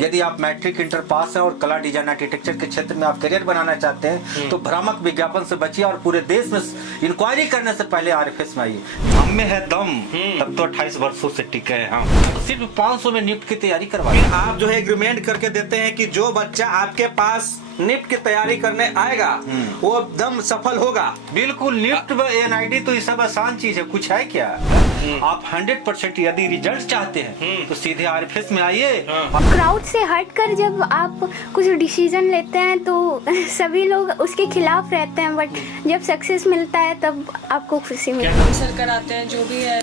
यदि आप matric inter pass है और कला डिजाइन आर्किटेक्चर के क्षेत्र में आप करियर बनाना चाहते हैं तो भ्रामक विज्ञापन से बचिए और पूरे देश में इंक्वायरी करने से पहले आरएफएस में आइए। हम में है दम, तब तो 28 वर्षों से टिके हैं हम। सिर्फ 500 में निफ्ट की तैयारी करवाइए। आप जो है एग्रीमेंट करके देते हैं कि जो बच्चा आपके पास निफ्ट की तैयारी करने आएगा वो एकदम सफल होगा। बिल्कुल, निफ्ट व एनआईडी तो ये सब आसान चीज है, कुछ है क्या। आप 100% यदि रिजल्ट चाहते हैं तो सीधे आरएफएस में आइए। क्राउड से हटकर जब आप कुछ डिसीजन लेते हैं तो सभी लोग उसके खिलाफ रहते हैं, बट जब सक्सेस मिलता है तब आपको खुशी मिलती है। सर कराते हैं जो भी है,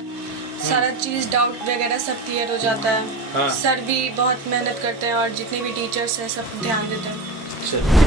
सारा चीज डाउट वगैरह सब क्लियर हो जाता है। सर भी बहुत मेहनत करते हैं और जितने भी टीचर्स हैं सब ध्यान देते हैं।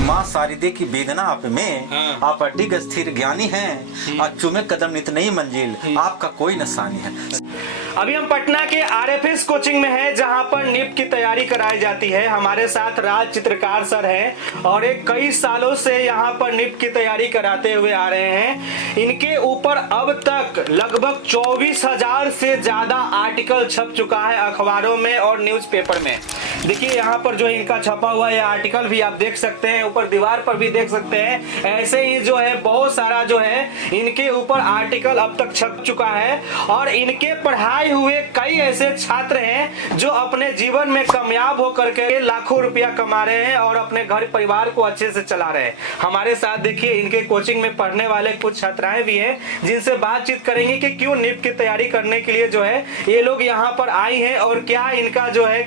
माँ शारदे की वेदना आप में, आप अडिग स्थिर ज्ञानी हैं और चुमे कदम नित नई मंजिल, आपका कोई निशानी है। अभी हम पटना के आरएफएस कोचिंग में हैं जहां पर निफ्ट की तैयारी कराई जाती है। हमारे साथ राज चित्रकार सर हैं और एक कई सालों से यहां पर निफ्ट की तैयारी कराते हुए आ रहे हैं। इनके ऊपर अब तक लगभग 24,000 से ज्यादा आर्टिकल छप चुका है अखबारों में और न्यूज़पेपर में। देखिए यहाँ पर जो है इनका छपा हुआ ये आर्टिकल भी आप देख सकते हैं, ऊपर दीवार पर भी देख सकते हैं। ऐसे ही जो है बहुत सारा जो है इनके ऊपर आर्टिकल अब तक छप चुका है और इनके पढ़ाई हुए कई ऐसे छात्र हैं जो अपने जीवन में कामयाब होकर के लाखों रुपया कमा रहे हैं और अपने घर परिवार को अच्छे से चला रहे हैं। हमारे साथ देखिए इनके कोचिंग में पढ़ने वाले कुछ छात्राएं भी हैं जिनसे बातचीत करेंगे कि क्यों निफ्ट की तैयारी करने के लिए जो है ये लोग यहाँ पर आई हैं और क्या इनका जो है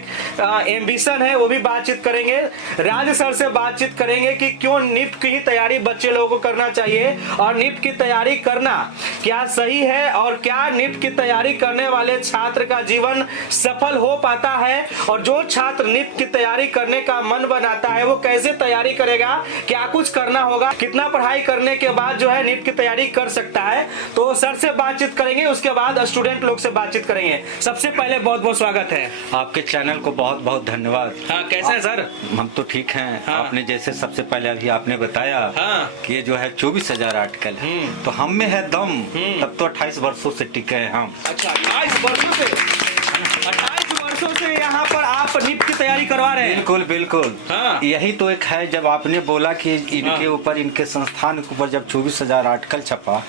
एम्बिशन है, वो भी बातचीत करेंगे। राज सर से बातचीत करेंगे कि क्यों निफ्ट की तैयारी बच्चे लोगों को करना चाहिए और निफ्ट की तैयारी करना क्या सही है और क्या निफ्ट की तैयारी करने वाले छात्र का जीवन सफल हो पाता है और जो छात्र निफ्ट की तैयारी करने का मन बनाता है वो कैसे तैयारी करेगा, क्या कुछ करना होगा, कितना पढ़ाई करने के बाद जो है निफ्ट की तैयारी कर सकता है। तो सर से बातचीत करेंगे, उसके बाद स्टूडेंट लोग से बातचीत करेंगे। सबसे पहले बहुत बहुत स्वागत है आपके चैनल को, बहुत बहुत धन्यवाद। हाँ, कैसे हैं सर? हम तो ठीक हैं। हाँ। आपने जैसे सबसे पहले अभी आपने बताया कि ये जो है 24,000 आर्टिकल है, तो हम में है दम, तब तो 28 वर्षों से टिके हैं हम। अच्छा, 28 वर्षों से 28 वर्षों से यहाँ पर आप निफ्ट की तैयारी करवा रहे हैं? बिल्कुल बिल्कुल। हाँ। यही तो एक है, जब आपने बोला कि इनके ऊपर, इनके संस्थान के ऊपर जब 24,000 आर्टिकल छपा,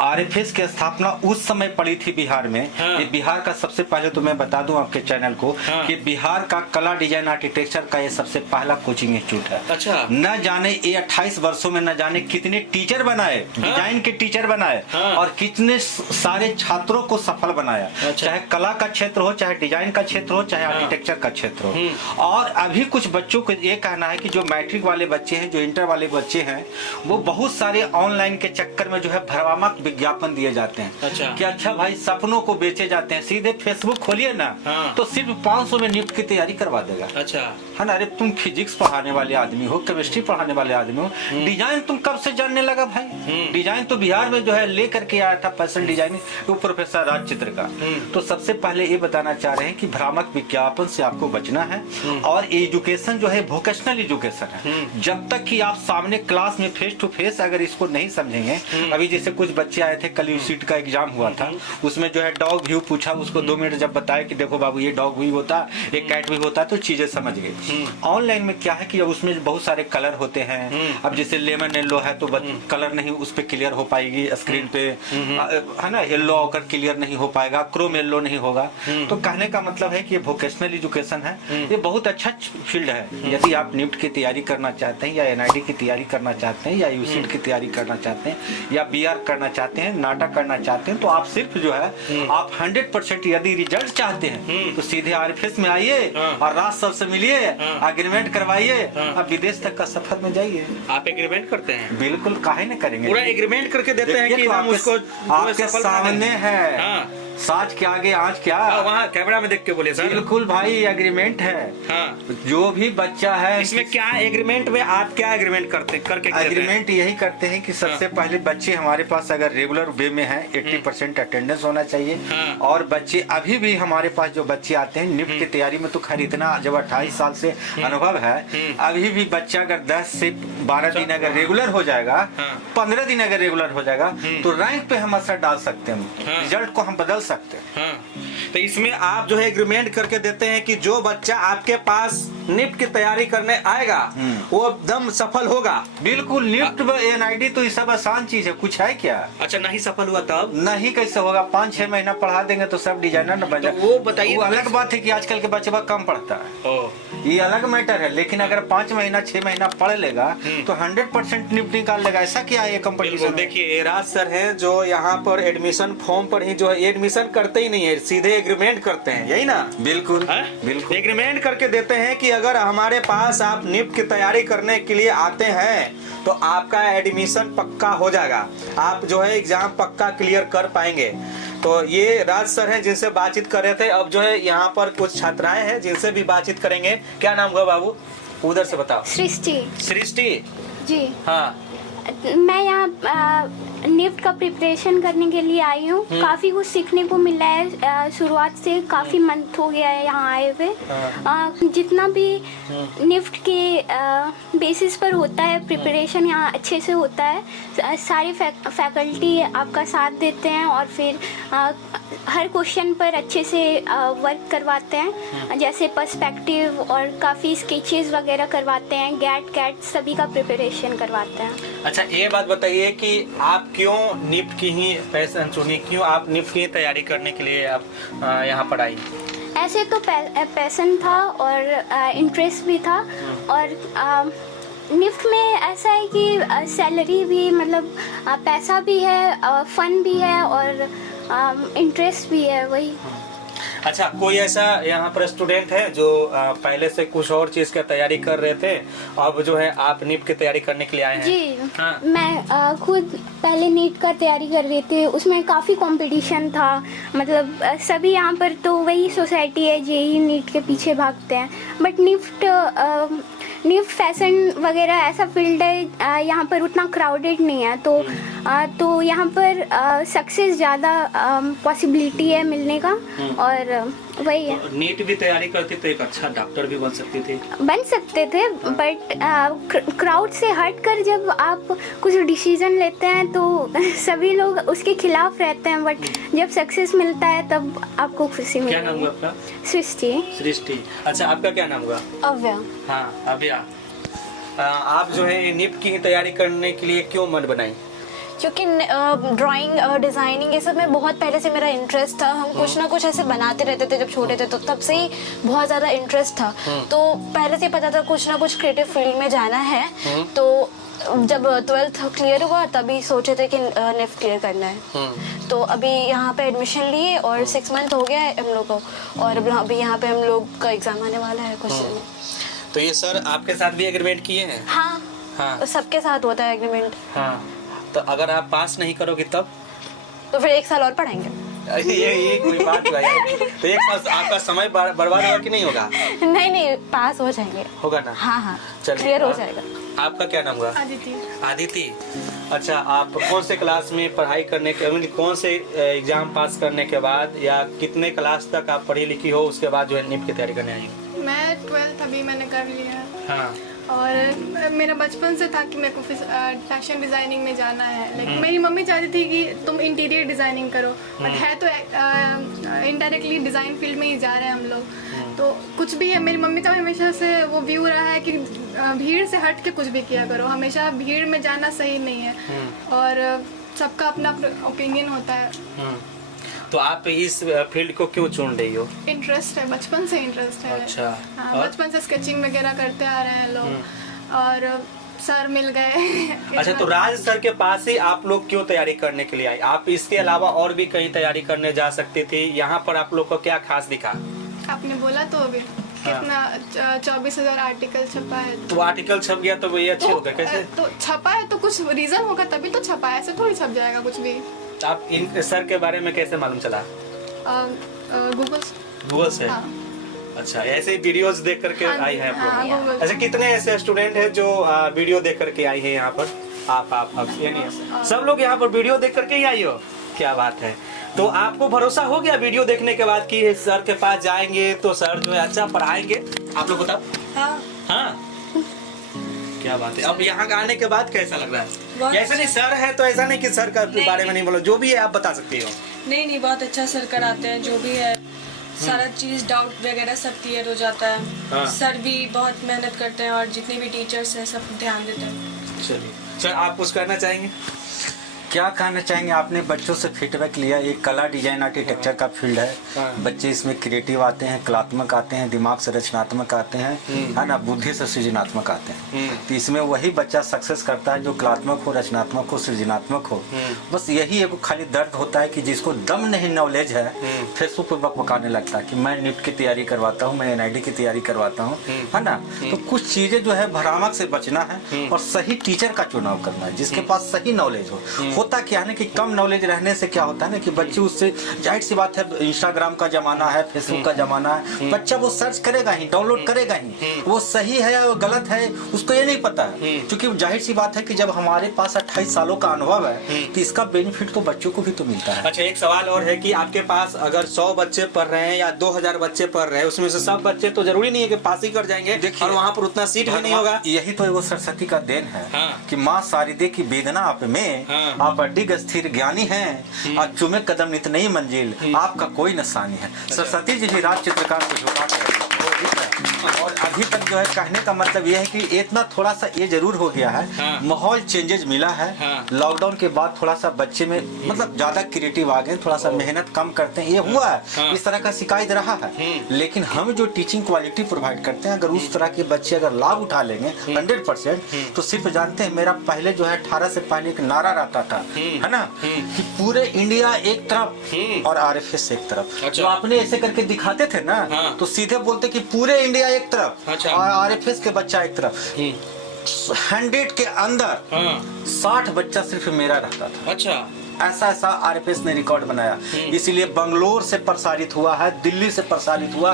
आरएफएस की स्थापना उस समय पड़ी थी बिहार में। ये बिहार का सबसे पहले, तो मैं बता दूं आपके चैनल को कि बिहार का कला डिजाइन आर्किटेक्चर का ये सबसे पहला कोचिंग इंस्टीट्यूट है। अच्छा। न जाने ये 28 वर्षों में न जाने कितने टीचर बनाए, डिजाइन के टीचर बनाए और कितने सारे छात्रों को सफल बनाया। चाहे कला का क्षेत्र हो, चाहे डिजाइन का क्षेत्र हो, चाहे आर्किटेक्चर का क्षेत्र हो। और अभी कुछ बच्चों को ये कहना है कि जो मैट्रिक वाले बच्चे हैं, जो इंटर वाले बच्चे हैं, वो बहुत सारे ऑनलाइन के चक्कर में जो है भ्रामक विज्ञापन दिए जाते हैं। कि अच्छा भाई सपनों को बेचे जाते हैं। सीधे फेसबुक खोलिए ना तो सिर्फ 500 में निफ्ट की तैयारी करवा देगा। अच्छा है ना। अरे तुम फिजिक्स पढ़ाने वाले आदमी हो, केमिस्ट्री पढ़ाने वाले आदमी हो, डिजाइन तुम कब से जानने लगा भाई? डिजाइन तो बिहार में जो है लेकर के आया था फैशन डिजाइनिंग, वो प्रोफेसर राज चित्र का। तो सबसे पहले ये बताना चाह रहे हैं कि भ्रामक विज्ञापन से आपको बचना है और एजुकेशन जो है वोकेशनल एजुकेशन है। जब तक कि आप सामने क्लास में फेस टू फेस अगर इसको नहीं समझेंगे, अभी जैसे कुछ बच्चे आए थे, कल यूसीट का एग्जाम हुआ था, उसमें जो है डॉग व्यू पूछा, उसको 2 मिनट जब बताया कि देखो बाबू ये डॉग व्यू होता है, एक कैट व्यू होता है, तो चीजें समझ गए। ऑनलाइन में क्या है कि अब उसमें बहुत सारे कलर होते हैं। अब जैसे लेमन येलो है तो कलर नहीं उस पर क्लियर हो पाएगी स्क्रीन पे, है ना। येलो होकर क्लियर नहीं हो पाएगा, क्रोम येलो नहीं होगा। तो कहने का मतलब है कि ये वोकेशनल एजुकेशन है, ये बहुत अच्छा फील्ड है। यदि आप निफ्ट की तैयारी करना चाहते हैं या एनआईडी की तैयारी करना चाहते हैं या यूसीट की तैयारी करना चाहते हैं या बीआर करना चाहते हैं, नाटा करना चाहते हैं, तो आप सिर्फ जो है आप 100% यदि रिजल्ट चाहते हैं तो सीधे आरएफएस में आइए और राज सर से मिलिए, एग्रीमेंट करवाइए, अब विदेश तक का सफर में जाइए। आप एग्रीमेंट करते हैं? बिल्कुल, काहे न करेंगे, पूरा एग्रीमेंट करके देते हैं कि हम उसको आपके सामने है। साच के आगे आज क्या, वहाँ कैमरा में देख के बोले सर। बिल्कुल भाई, एग्रीमेंट है। जो भी बच्चा है, इसमें क्या एग्रीमेंट में आप क्या एग्रीमेंट करके एग्रीमेंट यही करते हैं कि सबसे पहले बच्चे हमारे पास अगर रेगुलर वे में है 80% अटेंडेंस होना चाहिए। और बच्चे अभी भी हमारे पास जो बच्चे आते हैं निफ्ट की तैयारी में, तो खैर इतना जब 28 साल से अनुभव है, अभी भी बच्चा अगर 10 से 12 दिन अगर रेगुलर हो जाएगा, 15 दिन अगर रेगुलर हो जाएगा, तो रैंक पे हम असर डाल सकते हैं, रिजल्ट को हम बदल सकते हैं। तो इसमें आप जो है एग्रीमेंट करके देते हैं कि जो बच्चा आपके पास निफ्ट की तैयारी करने आएगा वो एकदम सफल होगा। बिल्कुल, निफ्ट NID तो ये सब आसान चीज है, कुछ है क्या? अच्छा, नहीं सफल हुआ तब? नहीं, कैसे होगा? 5-6 महीना पढ़ा देंगे तो सब डिजाइनर न बन तो वो बताइए। वो अलग बात है कि आजकल के बच्चे कम पढ़ता है, ये अलग मैटर है। लेकिन अगर 5 महीना 6 महीना पढ़ लेगा तो 100% निफ्ट निकाल लेगा। ऐसा क्या है ये कंपटीशन? देखिए, राज सर हैं जो यहाँ पर एडमिशन फॉर्म पर ही जो है एडमिशन करते ही नहीं है, सीधे एग्रीमेंट करते हैं, यही ना? बिल्कुल बिल्कुल, एग्रीमेंट करके देते हैं कि अगर हमारे पास आप निफ्ट की तैयारी करने के लिए आते हैं तो आपका एडमिशन पक्का हो जाएगा, आप जो है एग्जाम पक्का क्लियर कर पाएंगे। तो ये राज सर हैं जिनसे बातचीत कर रहे थे। अब जो है यहाँ पर कुछ छात्राएं हैं जिनसे भी बातचीत करेंगे। क्या नाम हुआ बाबू? उधर से बताओ। सृष्टि। सृष्टि जी हाँ, मैं यहाँ निफ्ट का प्रिपरेशन करने के लिए आई हूँ। काफ़ी कुछ सीखने को मिला है। शुरुआत से काफ़ी मंथ हो गया है यहाँ आए हुए। जितना भी निफ्ट के बेसिस पर होता है प्रिपरेशन यहाँ अच्छे से होता है। सारे फैकल्टी आपका साथ देते हैं और फिर हर क्वेश्चन पर अच्छे से वर्क करवाते हैं, जैसे पर्सपेक्टिव और काफ़ी स्केचेस वगैरह करवाते हैं, गैट कैट सभी का प्रिपरेशन करवाते हैं। अच्छा, ये बात बताइए कि आप क्यों निफ्ट की ही पैशन चुनी, क्यों आप निफ्ट की तैयारी करने के लिए आप यहाँ पर आई? ऐसे तो पैशन था और इंटरेस्ट भी था। और निफ्ट में ऐसा है कि सैलरी भी, मतलब पैसा भी है, फन भी है और इंटरेस्ट भी है, वही। अच्छा, कोई ऐसा यहाँ पर स्टूडेंट है जो पहले से कुछ और चीज की तैयारी कर रहे थे, अब जो है आप नीट की तैयारी करने के लिए आए हैं? जी हाँ। मैं खुद पहले नीट का तैयारी कर रही थी, उसमें काफ़ी कंपटीशन था। मतलब सभी यहाँ पर तो वही सोसाइटी है JEE नीट के पीछे भागते हैं, बट निफ्ट फैशन वगैरह ऐसा फील्ड है यहाँ पर उतना क्राउडेड नहीं है, तो यहाँ पर सक्सेस ज़्यादा पॉसिबिलिटी है मिलने का। और वही है। तो नीट भी तैयारी करती तो एक अच्छा डॉक्टर भी बन सकते थे, बट क्राउड से हटकर जब आप कुछ डिसीजन लेते हैं तो सभी लोग उसके खिलाफ रहते हैं, बट जब सक्सेस मिलता है तब आपको खुशी मिलती है। क्या नाम हुआ आपका? सृष्टि। अच्छा, आपका क्या नाम हुआ? अव्या। हाँ, अव्या। आप जो है निफ्ट की तैयारी करने के लिए क्यों मन बनाई? क्योंकि ड्राइंग डिज़ाइनिंग ये सब में बहुत पहले से मेरा इंटरेस्ट था। हम कुछ ना कुछ ऐसे बनाते रहते थे जब छोटे थे, तो तब से ही बहुत ज़्यादा इंटरेस्ट था। तो पहले से पता था कुछ ना कुछ क्रिएटिव फील्ड में जाना है। तो जब 12th क्लियर हुआ तभी सोचे थे कि निफ्ट क्लियर करना है। तो अभी यहाँ पे एडमिशन लिए और 6 मंथ हो गया है हम लोग को, और अभी यहाँ पे हम लोग का एग्ज़ाम आने वाला है कुछ दिन में। तो ये सर आपके साथ भी एग्रीमेंट किए हैं? हाँ, सबके साथ होता है एग्रीमेंट। हाँ, तो अगर आप पास नहीं करोगे तब? तो फिर 1 साल और पढ़ाएंगे। ये कोई बात भाई। तो 1 साल आपका समय बर्बाद होगा कि नहीं होगा? नहीं, पास हो जाएंगे। होगा ना? हाँ, चलिए, क्लियर हो जाएगा। आपका क्या नाम हुआ? आदिति। अच्छा, आप कौन से क्लास में पढ़ाई करने के, कौन से एग्जाम पास करने के बाद या कितने क्लास तक आप पढ़ी लिखी हो उसके बाद जो है निफ्ट की तैयारी करने आई हो? मैं 12th अभी मैंने कर लिया। हाँ। और मेरा बचपन से था कि मेरे को फैशन डिज़ाइनिंग में जाना है। लेकिन मेरी मम्मी चाहती थी कि तुम इंटीरियर डिज़ाइनिंग करो, बट है तो इनडायरेक्टली डिज़ाइन फील्ड में ही जा रहे हैं हम लोग। तो कुछ भी है, मेरी मम्मी का हमेशा से वो व्यू रहा है कि भीड़ से हट के कुछ भी किया करो, हमेशा भीड़ में जाना सही नहीं है। और सबका अपना ओपिनियन होता है। तो आप इस फील्ड को क्यों चुन रही हो? इंटरेस्ट है, बचपन से इंटरेस्ट है। अच्छा। हाँ, बचपन से स्केचिंग वगैरह करते आ रहे हैं लोग, और सर मिल गए। अच्छा, तो राज सर के पास ही आप लोग क्यों तैयारी करने के लिए आए? आप इसके अलावा और भी कहीं तैयारी करने जा सकती थी, यहाँ पर आप लोग को क्या खास दिखा? आपने बोला तो अभी कितना 24,000 आर्टिकल छपा है। तो आर्टिकल छप गया तो ये अच्छे होगा कैसे? तो छपा है तो कुछ रीजन होगा तभी तो छपा है, ऐसे थोड़ी छप जाएगा कुछ भी। आप इन सर के बारे में कैसे मालूम चला? गूगल से। हाँ। अच्छा, ऐसे वीडियोस देख करके आई हैं आप हाँ, लोग? Google अच्छा, कितने ऐसे स्टूडेंट हैं जो वीडियो देख करके आई हैं यहाँ पर? आप ये नहीं है, सब लोग यहाँ पर वीडियो देख करके ही आई हो? क्या बात है। तो आपको भरोसा हो गया वीडियो देखने के बाद कि सर के पास जाएंगे तो सर जो है अच्छा पढ़ाएंगे? आप लोग बताओ। हाँ, क्या बात है। अब यहाँ आने के बाद कैसा लग रहा है? ऐसा नहीं सर है तो ऐसा नहीं कि सर का बारे में नहीं बोलो, जो भी है आप बता सकती हो। नहीं, बहुत अच्छा सर कराते हैं, जो भी है सारा चीज डाउट वगैरह सब क्लियर हो जाता है। सर भी बहुत मेहनत करते हैं और जितने भी टीचर्स हैं सब ध्यान देते हैं। चलिए सर, आप कुछ कहना चाहेंगे? क्या कहना चाहेंगे, आपने बच्चों से फीडबैक लिया, ये कला डिजाइन आर्किटेक्चर का फील्ड है। बच्चे इसमें क्रिएटिव आते हैं, कलात्मक आते हैं, दिमाग से रचनात्मक आते हैं, है ना, बुद्धि से सृजनात्मक आते हैं। तो इसमें वही बच्चा सक्सेस करता है जो कलात्मक हो, रचनात्मक हो, सृजनात्मक हो। बस यही एक खाली दर्द होता है कि जिसको दम नहीं नॉलेज है फेसबुक पर बकबकाने लगता है कि मैं नीट की तैयारी करवाता हूँ, मैं NID की तैयारी करवाता हूँ, है ना। तो कुछ चीजें जो है भ्रामक से बचना है और सही टीचर का चुनाव करना है जिसके पास सही नॉलेज हो। होता क्या है ना कि कम नॉलेज रहने से क्या होता है ना कि बच्चे उससे, जाहिर सी बात है, इंस्टाग्राम का जमाना है, फेसबुक का जमाना है, बच्चा वो सर्च करेगा ही, डाउनलोड करेगा ही, वो सही है वो गलत है उसको ये नहीं पता है। क्योंकि जाहिर सी बात है कि जब हमारे पास 28 सालों का अनुभव है तो इसका बेनिफिट तो बच्चों को भी तो मिलता है। अच्छा, एक सवाल और है कि आपके पास अगर 100 बच्चे पढ़ रहे हैं या 2000 बच्चे पढ़ रहे हैं, उसमें से सब बच्चे तो जरूरी नहीं है कि पास ही कर जाएंगे और वहाँ पर उतना सीट भी नहीं होगा। यही तो वो सरस्वती का देन है कि माँ शारदे की वेदना आप में, आप अडिग स्थिर ज्ञानी हैं, और चुमे कदम नित नई मंजिल, आपका कोई निशानी है। सरस्वती जी भी राज चित्रकार को झुका कर, और अभी तक जो है कहने का मतलब यह है कि इतना थोड़ा सा ये जरूर हो गया है, माहौल चेंजेस मिला है। लॉकडाउन के बाद थोड़ा सा बच्चे में मतलब ज्यादा क्रिएटिव आ गए, थोड़ा सा मेहनत कम करते हैं, ये हुआ है, इस तरह का शिकायत रहा है। लेकिन हम जो टीचिंग क्वालिटी प्रोवाइड करते हैं, अगर उस तरह के बच्चे अगर लाभ उठा लेंगे 100%, तो सिर्फ जानते हैं, मेरा पहले जो है 18 से पहले एक नारा रहता था, है ना, कि पूरे इंडिया एक तरफ और RFS एक तरफ। जो आपने ऐसे करके दिखाते थे ना, तो सीधे बोलते कि पूरे इंडिया एक तरफ और RFS के बच्चा एक तरफ। 100 के अंदर 60 बच्चा सिर्फ मेरा रहता था। अच्छा, ऐसा RFS ने रिकॉर्ड बनाया, इसीलिए बंगलोर से प्रसारित हुआ है, दिल्ली से प्रसारित हुआ।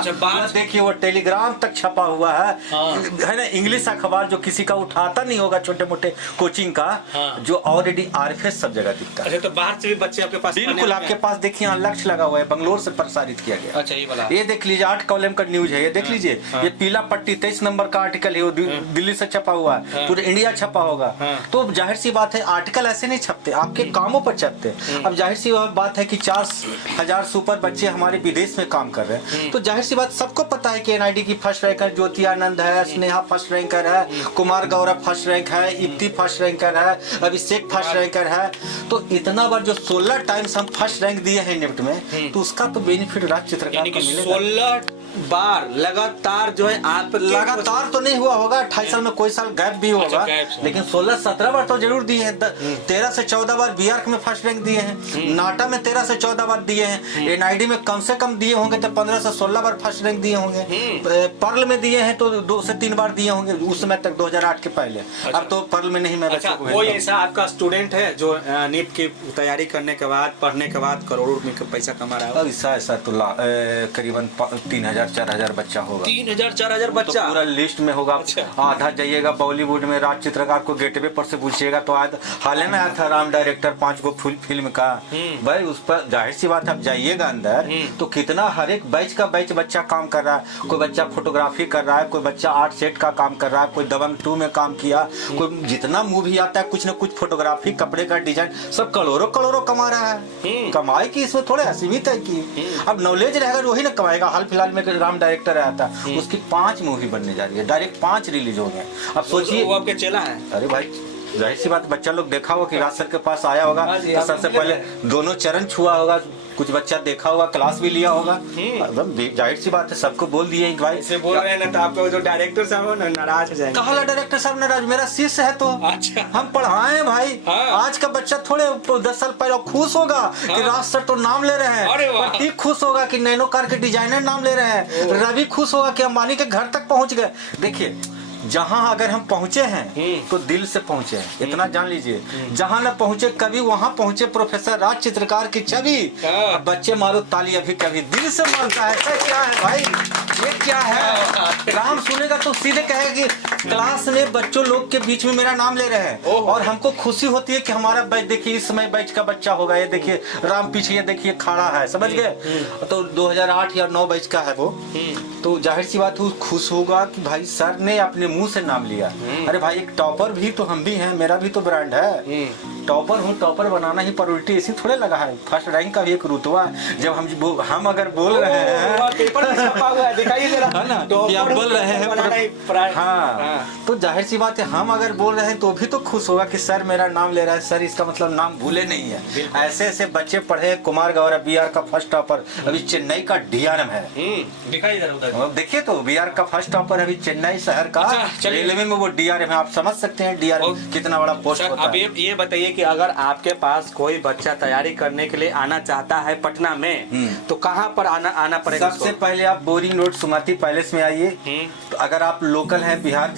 देखिए वो टेलीग्राम तक छपा हुआ है ना, इंग्लिश अखबार जो किसी का उठाता नहीं होगा, छोटे मोटे कोचिंग का, जो ऑलरेडी RFS सब जगह दिखता है। अच्छा, तो बाहर से भी बच्चे आपके पास? बिल्कुल, आपके पास देखिए यहाँ लक्ष्य लगा हुआ है, बंगलोर से प्रसारित किया गया। अच्छा, ये वाला, ये देख लीजिए 8 कॉलम का न्यूज है, ये देख लीजिए, ये पीला पट्टी 23 नंबर का आर्टिकल है, वो दिल्ली से छपा हुआ है, पूरे इंडिया छपा होगा। तो जाहिर सी बात है, आर्टिकल ऐसे नहीं छपते, आपके कामों पर छपते। अब जाहिर सी बात है कि 4000 सुपर बच्चे हमारे विदेश में काम कर रहे हैं, तो जाहिर सी बात सबको पता है कि NID की फर्स्ट रैंकर ज्योति आनंद है, स्नेहा फर्स्ट रैंकर है, कुमार गौरव फर्स्ट रैंक है, इप्ती फर्स्ट रैंकर है, अभिषेक फर्स्ट रैंकर है। तो इतना बार जो 16 टाइम्स हम फर्स्ट रैंक दिए हैं निफ्ट में, तो उसका तो बेनिफिट राज चित्रकार को मिलेगा। 16 बार लगातार जो है, आप लगातार तो नहीं हुआ होगा, 28 साल में कोई साल गैप भी होगा, लेकिन 16-17 बार तो जरूर दिए हैं। 13 से 14 बार BARC में फर्स्ट रैंक दिए हैं, नाटा में 13 से 14 बार दिए हैं, NID में कम से कम दिए होंगे तो 15 से 16 बार फर्स्ट रैंक दिए होंगे, पर्ल में दिए हैं तो 2 से 3 बार दिए होंगे उस समय तक, 2008 के पहले। अब तो पर्ल में नहीं। मैं कोई ऐसा आपका स्टूडेंट है जो नीट की तैयारी करने के बाद, पढ़ने के बाद करोड़ों में पैसा कमा रहा है? ऐसा तो करीबन 3000-4000 बच्चा होगा। 3000-4000 बच्चा तो पूरा लिस्ट में होगा। आधा जाइएगा बॉलीवुड में, राज चित्रकार को गेटवे पर से पूछिएगा तो हाल में आया था Ram director 5 go full film का, भाई उस पर जाहिर सी बात है, आप जाइएगा अंदर तो कितना हर एक बैच का बैच बच्चा काम कर रहा है। कोई बच्चा फोटोग्राफी कर रहा है, कोई बच्चा आर्ट सेट का काम कर रहा है, कोई दबंग 2 में काम किया, कोई जितना मूवी आता है कुछ न कुछ फोटोग्राफी, कपड़े का डिजाइन, सब करोड़ों कमा रहा है। कमाई की इसमें थोड़े असीमित है कि अब नॉलेज रहेगा वही ना कमाएगा। हाल फिलहाल में राम डायरेक्टर आया था, उसकी 5 मूवी बनने जा रही है, डायरेक्ट 5 रिलीज हो गए। अब सोचिए, वो आपके चेला है। अरे भाई जाहिर सी बात, बच्चा लोग देखा होगा कि राज सर के पास आया होगा तो सबसे पहले दोनों चरण छुआ होगा, कुछ बच्चा देखा होगा, क्लास भी लिया होगा। जाहिर सी बात है, सबको बोल दिए भाई से बोल रहे हैं ना, तो आपका जो डायरेक्टर साहब नाराज हो जाएंगे। कहा डायरेक्टर साहब नाराज? मेरा शिष्य है तो अच्छा, हम पढ़ाए भाई। आज का बच्चा थोड़े 10 साल पहले खुश होगा कि राज सर तो नाम ले रहे हैं, प्रतीक खुश होगा कि नैनो कार के डिजाइनर नाम ले रहे हैं, रवि खुश होगा कि अंबानी के घर तक पहुंच गए। देखिए, जहां अगर हम पहुंचे हैं तो दिल से पहुंचे हैं, इतना जान लीजिए। जहां न पहुंचे कभी, वहां पहुंचे प्रोफेसर राज चित्रकार की छवि। बच्चे मारो ताली अभी कभी दिल से मानता है। क्या है भाई, ये क्या है? नाम सुनेगा तो सीधे कहेगा कि क्लास में बच्चों लोग के बीच में मेरा नाम ले रहे हैं, और हमको खुशी होती है कि हमारा बैच, देखिए इस समय बैच का बच्चा होगा, ये देखिए राम पीछे, ये देखिए खड़ा है, समझ गए? तो 2008 या 9 बैच का है वो, तो जाहिर सी बात खुश होगा कि भाई सर ने अपने मुंह से नाम लिया। अरे भाई, एक टॉपर भी तो हम भी हैं, मेरा भी तो ब्रांड है। टॉपर हूँ, टॉपर बनाना ही प्रायोरिटी ऐसी थोड़े लगा है। फर्स्ट रैंक का भी एक रुतबा है। जब हम अगर बोल रहे हैं पेपर में छपा हुआ है, दिखाइए जरा, है ना कि आप बोल रहे हैं हाँ, तो जाहिर सी बात है हम अगर बोल रहे हैं तो भी तो खुश होगा कि सर मेरा नाम ले रहा है, सर इसका मतलब नाम भूले नहीं है। ऐसे ऐसे बच्चे पढ़े, कुमार गौरव बिहार का फर्स्ट टॉपर, अभी चेन्नई का डीआरएम है। दिखाइए जरा उधर, देखिए तो बिहार का फर्स्ट टॉपर अभी चेन्नई शहर का रेलवे में वो डीआरएम है। आप समझ सकते हैं डीआरएम कितना बड़ा पोस्ट होता है। अब ये बताइए कि अगर आपके पास कोई बच्चा तैयारी करने के लिए आना चाहता है पटना में, तो कहाँ पर आना पड़ेगा? सबसे पहले आप बोरिंग रोड सुमति पैलेस में आइए। तो अगर आप लोकल हैं, बिहार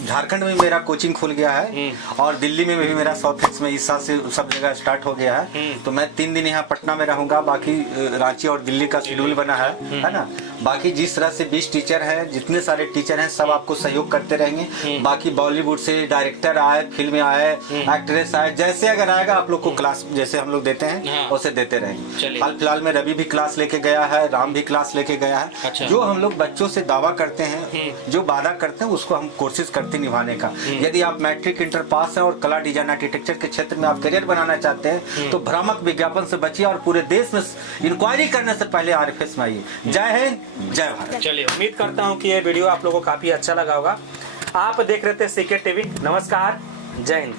झारखंड में मेरा कोचिंग खुल गया है और दिल्ली में भी मेरा साउथ ईस्ट में इस साल से सब जगह स्टार्ट हो गया है। तो मैं 3 दिन यहाँ पटना में रहूंगा, बाकी रांची और दिल्ली का शेड्यूल बना है ना। बाकी जिस तरह से 20 टीचर हैं, जितने सारे टीचर हैं सब आपको सहयोग करते रहेंगे। बाकी बॉलीवुड से डायरेक्टर आए, फिल्म आए, एक्ट्रेस आए, जैसे अगर आएगा आप लोग को क्लास जैसे हम लोग देते हैं वैसे देते रहेंगे। हाल फिलहाल में रवि भी क्लास लेके गया है, राम भी क्लास लेके गया है। अच्छा। जो हम लोग बच्चों से दावा करते हैं, जो वादा करते हैं उसको हम कोशिश करते निभाने का। यदि आप मैट्रिक इंटर पास हैं और कला डिजाइन आर्किटेक्चर के क्षेत्र में आप करियर बनाना चाहते हैं तो भ्रामक विज्ञापन से बचिए और पूरे देश में इंक्वायरी करने से पहले आरएफएस में आइए। जय हिंद, जय भारत। चलिए, उम्मीद करता हूँ कि ये वीडियो आप लोगों को काफी अच्छा लगा होगा। आप देख रहे थे सीके टीवी। नमस्कार, जय हिंद।